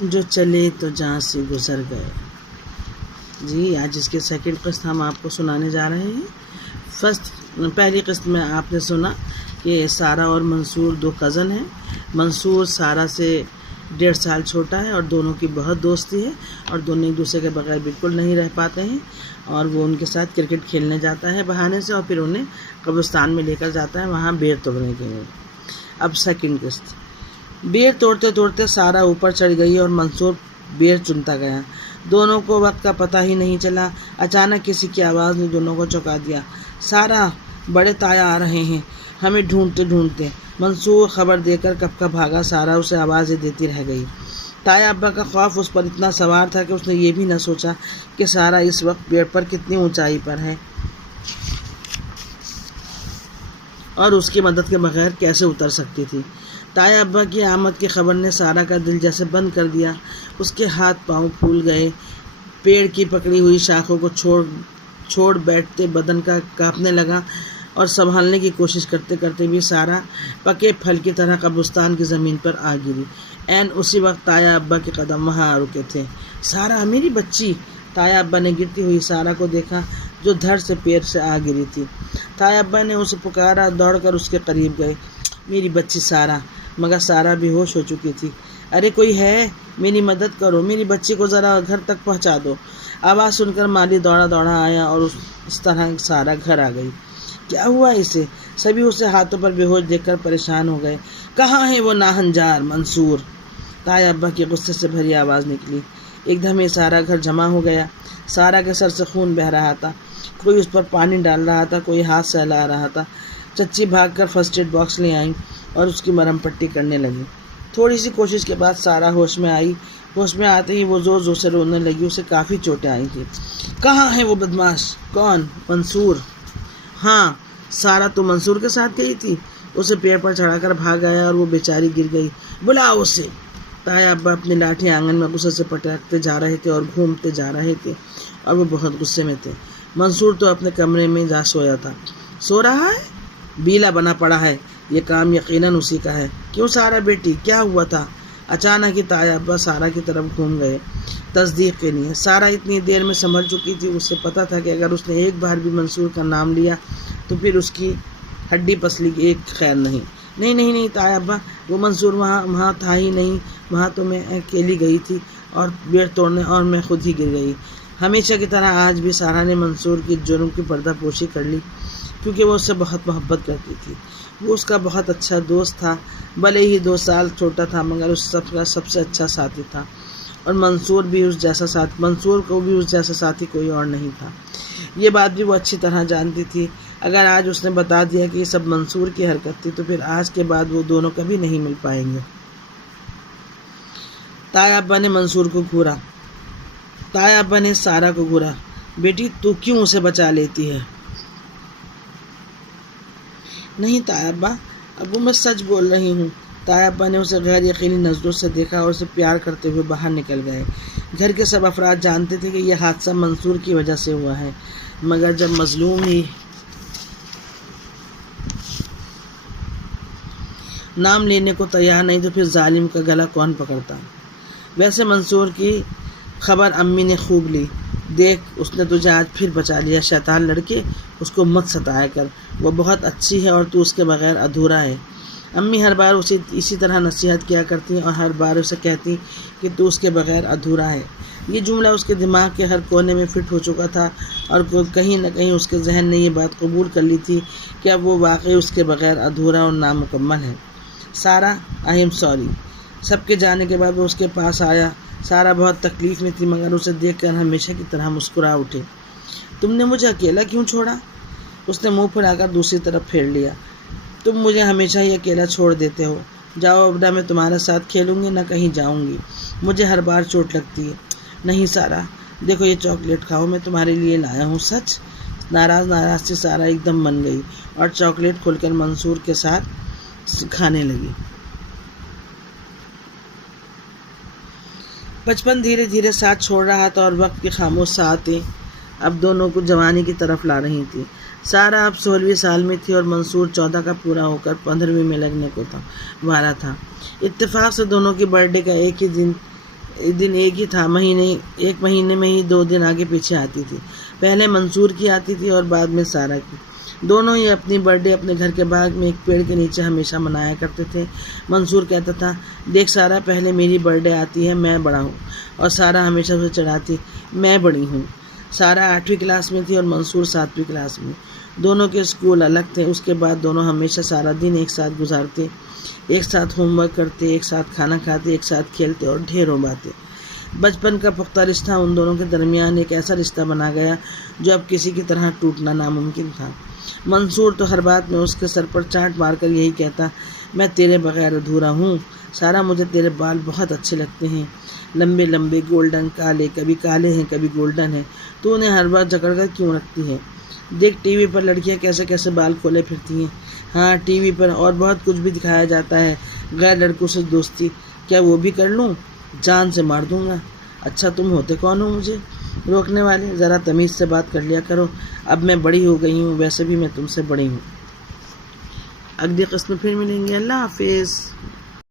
جو چلے تو جہاں سے گزر گئے۔ جی آج اس کے سیکنڈ قسط ہم آپ کو سنانے جا رہے ہیں۔ پہلی قسط میں آپ نے سنا کہ سارہ اور منصور دو کزن ہیں۔ منصور سارہ سے 1.5 سال چھوٹا ہے اور دونوں کی بہت دوستی ہے اور دونوں ایک دوسرے کے بغیر بالکل نہیں رہ پاتے ہیں، اور وہ ان کے ساتھ کرکٹ کھیلنے جاتا ہے بہانے سے، اور پھر انہیں قبرستان میں لے کر جاتا ہے وہاں بیر توڑنے کے لیے۔ اب سیکنڈ قسط۔ بیر توڑتے توڑتے سارہ اوپر چڑھ گئی اور منصور بیر چنتا گیا۔ دونوں کو وقت کا پتہ ہی نہیں چلا۔ اچانک کسی کی آواز نے دونوں کو چونکا دیا۔ سارہ، بڑے تایا آ رہے ہیں، ہمیں ڈھونڈتے ڈھونڈتے۔ منصور خبر دے کر کب کا بھاگا، سارہ اسے آوازیں دیتی رہ گئی۔ تایا ابا کا خوف اس پر اتنا سوار تھا کہ اس نے یہ بھی نہ سوچا کہ سارہ اس وقت پیڑ پر کتنی اونچائی پر ہے اور اس کی مدد کے بغیر کیسے اتر سکتی تھی۔ تایا ابا کی آمد کی خبر نے سارہ کا دل جیسے بند کر دیا۔ اس کے ہاتھ پاؤں پھول گئے، پیڑ کی پکڑی ہوئی شاخوں کو چھوڑ بیٹھتے بدن کا کانپنے لگا، اور سنبھالنے کی کوشش کرتے کرتے بھی سارہ پکے پھل کی طرح قبرستان کی زمین پر آ گری۔ عین اسی وقت تایا ابا کے قدم وہاں آ رکے تھے۔ سارہ، میری بچی! تایا ابا نے گرتی ہوئی سارہ کو دیکھا جو دھڑ سے پیر سے آ گری تھی۔ تایا ابا نے اسے پکارا، دوڑ کر اس کے قریب گئے۔ میری بچی سارہ! مگر سارہ بے ہوش ہو چکی تھی۔ ارے کوئی ہے؟ میری مدد کرو، میری بچی کو ذرا گھر تک پہنچا دو۔ آواز سن کر مالی دوڑا دوڑا آیا اور اس طرح سارہ گھر آ گئی۔ کیا ہوا اسے؟ سبھی اسے ہاتھوں پر بے ہوش دیکھ کر پریشان ہو گئے۔ کہاں ہے وہ ناہنجار منصور؟ تایا ابا کی غصے سے بھری آواز نکلی۔ ایک دم ہی سارا گھر جمع ہو گیا۔ سارہ کے سر سے خون بہہ رہا تھا، کوئی اس پر پانی ڈال رہا تھا، کوئی ہاتھ سہلا رہا تھا۔ چچی بھاگ کر فرسٹ ایڈ باکس لے آئیں اور اس کی مرہم پٹی کرنے لگی۔ تھوڑی سی کوشش کے بعد سارہ ہوش میں آئی۔ ہوش میں آتے ہی وہ زور زور سے رونے لگی، اسے کافی چوٹیں آئی تھیں۔ کہاں ہے وہ بدماش؟ کون؟ منصور؟ ہاں، سارہ تو منصور کے ساتھ گئی تھی۔ اسے پیڑ پر چڑھا کر بھاگ آیا اور وہ بیچاری گر گئی۔ بلاؤ اسے! تایا ابا اپنی لاٹھی آنگن میں غصے سے پٹکتے جا رہے تھے اور گھومتے جا رہے تھے، اور وہ بہت غصے میں تھے۔ منصور تو اپنے کمرے میں جا سویا تھا۔ سو رہا ہے؟ بیلا بنا پڑا ہے، یہ کام یقیناً اسی کا ہے۔ کیوں سارہ بیٹی، کیا ہوا تھا؟ اچانک ہی تایا ابا سارہ کی طرف گھوم گئے تصدیق کے لیے۔ سارہ اتنی دیر میں سمجھ چکی تھی، اسے پتہ تھا کہ اگر اس نے ایک بار بھی منصور کا نام لیا تو پھر اس کی ہڈی پسلی ایک خیر نہیں۔ نہیں تایا ابا، وہ منصور وہاں تھا ہی نہیں، وہاں تو میں اکیلی گئی تھی اور بیر توڑنے، اور میں خود ہی گر گئی۔ ہمیشہ کی طرح آج بھی سارہ نے منصور کی جرم کی پردہ پوشی کر لی، کیونکہ وہ اس سے بہت محبت کرتی تھی۔ وہ اس کا بہت اچھا دوست تھا، بھلے ہی 2 سال چھوٹا تھا، مگر اس کا سب سے اچھا ساتھی تھا، اور منصور کو بھی اس جیسا ساتھی کوئی اور نہیں تھا۔ یہ بات بھی وہ اچھی طرح جانتی تھی۔ اگر آج اس نے بتا دیا کہ یہ سب منصور کی حرکت تھی تو پھر آج کے بعد وہ دونوں کبھی نہیں مل پائیں گے۔ تایا ابا نے منصور کو گھورا۔ تایا ابا نے سارہ کو گھورا۔ بیٹی، تو کیوں اسے بچا لیتی ہے؟ نہیں تایا ابا، ابو میں سچ بول رہی ہوں۔ تایا ابا نے اسے غیر یقینی نظروں سے دیکھا اور اسے پیار کرتے ہوئے باہر نکل گئے۔ گھر کے سب افراد جانتے تھے کہ یہ حادثہ منصور کی وجہ سے ہوا ہے، مگر جب مظلوم ہی نام لینے کو تیار نہیں تو پھر ظالم کا گلا کون پکڑتا؟ ویسے منصور کی خبر امی نے خوب لی۔ دیکھ، اس نے تجھے آج پھر بچا لیا۔ شیطان لڑکے، اس کو مت ستایا کر، وہ بہت اچھی ہے اور تو اس کے بغیر ادھورا ہے۔ امی ہر بار اسے اسی طرح نصیحت کیا کرتی اور ہر بار اسے کہتی کہ تو اس کے بغیر ادھورا ہے۔ یہ جملہ اس کے دماغ کے ہر کونے میں فٹ ہو چکا تھا، اور کہیں نہ کہیں اس کے ذہن نے یہ بات قبول کر لی تھی کہ اب وہ واقعی اس کے بغیر ادھورا اور نامکمل ہے۔ Sara, I am sorry. سب کے جانے کے بعد وہ اس کے پاس آیا۔ سارہ بہت تکلیف میں تھی، مگر اسے دیکھ کر ہمیشہ کی طرح مسکرا اٹھی۔ تم نے مجھے اکیلا کیوں چھوڑا؟ اس نے منہ پھیلا کر دوسری طرف پھیر لیا۔ تم مجھے ہمیشہ ہی اکیلا چھوڑ دیتے ہو۔ جاؤ اب، نہ میں تمہارے ساتھ کھیلوں گی نہ کہیں جاؤں گی، مجھے ہر بار چوٹ لگتی ہے۔ نہیں سارہ، دیکھو یہ چاکلیٹ کھاؤ، میں تمہارے لیے لایا ہوں۔ سچ؟ ناراض سی سارہ ایک دم بن گئی اور چاکلیٹ کھول کر منصور کے ساتھ کھانے لگی۔ بچپن دھیرے دھیرے ساتھ چھوڑ رہا تھا اور وقت کی خاموش ساعتیں اب دونوں کو جوانی کی طرف لا رہی تھی۔ سارہ اب 16ویں سال میں تھی اور منصور 14 کا پورا ہو کر 15ویں میں لگنے کو والا تھا۔ اتفاق سے دونوں کی برتھ ڈے کا ایک ہی دن دن ایک ہی تھا، ایک مہینے میں ہی 2 دن آگے پیچھے آتی تھی۔ پہلے منصور کی آتی تھی اور بعد میں سارہ کی۔ دونوں ہی اپنی برتھ ڈے اپنے گھر کے باغ میں ایک پیڑ کے نیچے ہمیشہ منایا کرتے تھے۔ منصور کہتا تھا، دیکھ سارہ، پہلے میری برتھ ڈے آتی ہے، میں بڑا ہوں، اور سارہ ہمیشہ اسے چڑھاتی، میں بڑی ہوں۔ سارہ 8ویں کلاس میں تھی اور منصور 7ویں کلاس میں۔ دونوں کے اسکول الگ تھے۔ اس کے بعد دونوں ہمیشہ سارا دن ایک ساتھ گزارتے، ایک ساتھ ہوم ورک کرتے، ایک ساتھ کھانا کھاتے، ایک ساتھ کھیلتے اور ڈھیروں باتیں۔ بچپن کا پختہ رشتہ ان دونوں کے درمیان ایک ایسا رشتہ بنا گیا جو اب کسی کی طرح ٹوٹنا ناممکن تھا۔ منصور تو ہر بات میں اس کے سر پر چانٹ مار کر یہی کہتا، میں تیرے بغیر ادھورا ہوں۔ سارہ، مجھے تیرے بال بہت اچھے لگتے ہیں، لمبے لمبے، گولڈن کالے، کبھی کالے ہیں کبھی گولڈن ہیں، تو انہیں ہر بار جکڑ کر کیوں رکھتی ہے؟ دیکھ ٹی وی پر لڑکیاں کیسے کیسے بال کھولے پھرتی ہیں۔ ہاں، ٹی وی پر اور بہت کچھ بھی دکھایا جاتا ہے، غیر لڑکوں سے دوستی، کیا وہ بھی کر لوں؟ جان سے مار دوں گا۔ اچھا، تم ہوتے کون ہو مجھے روکنے والے؟ ذرا تمیز سے بات کر لیا کرو، اب میں بڑی ہو گئی ہوں، ویسے بھی میں تم سے بڑی ہوں۔ اگلی قسط میں پھر ملیں گے۔ اللہ حافظ۔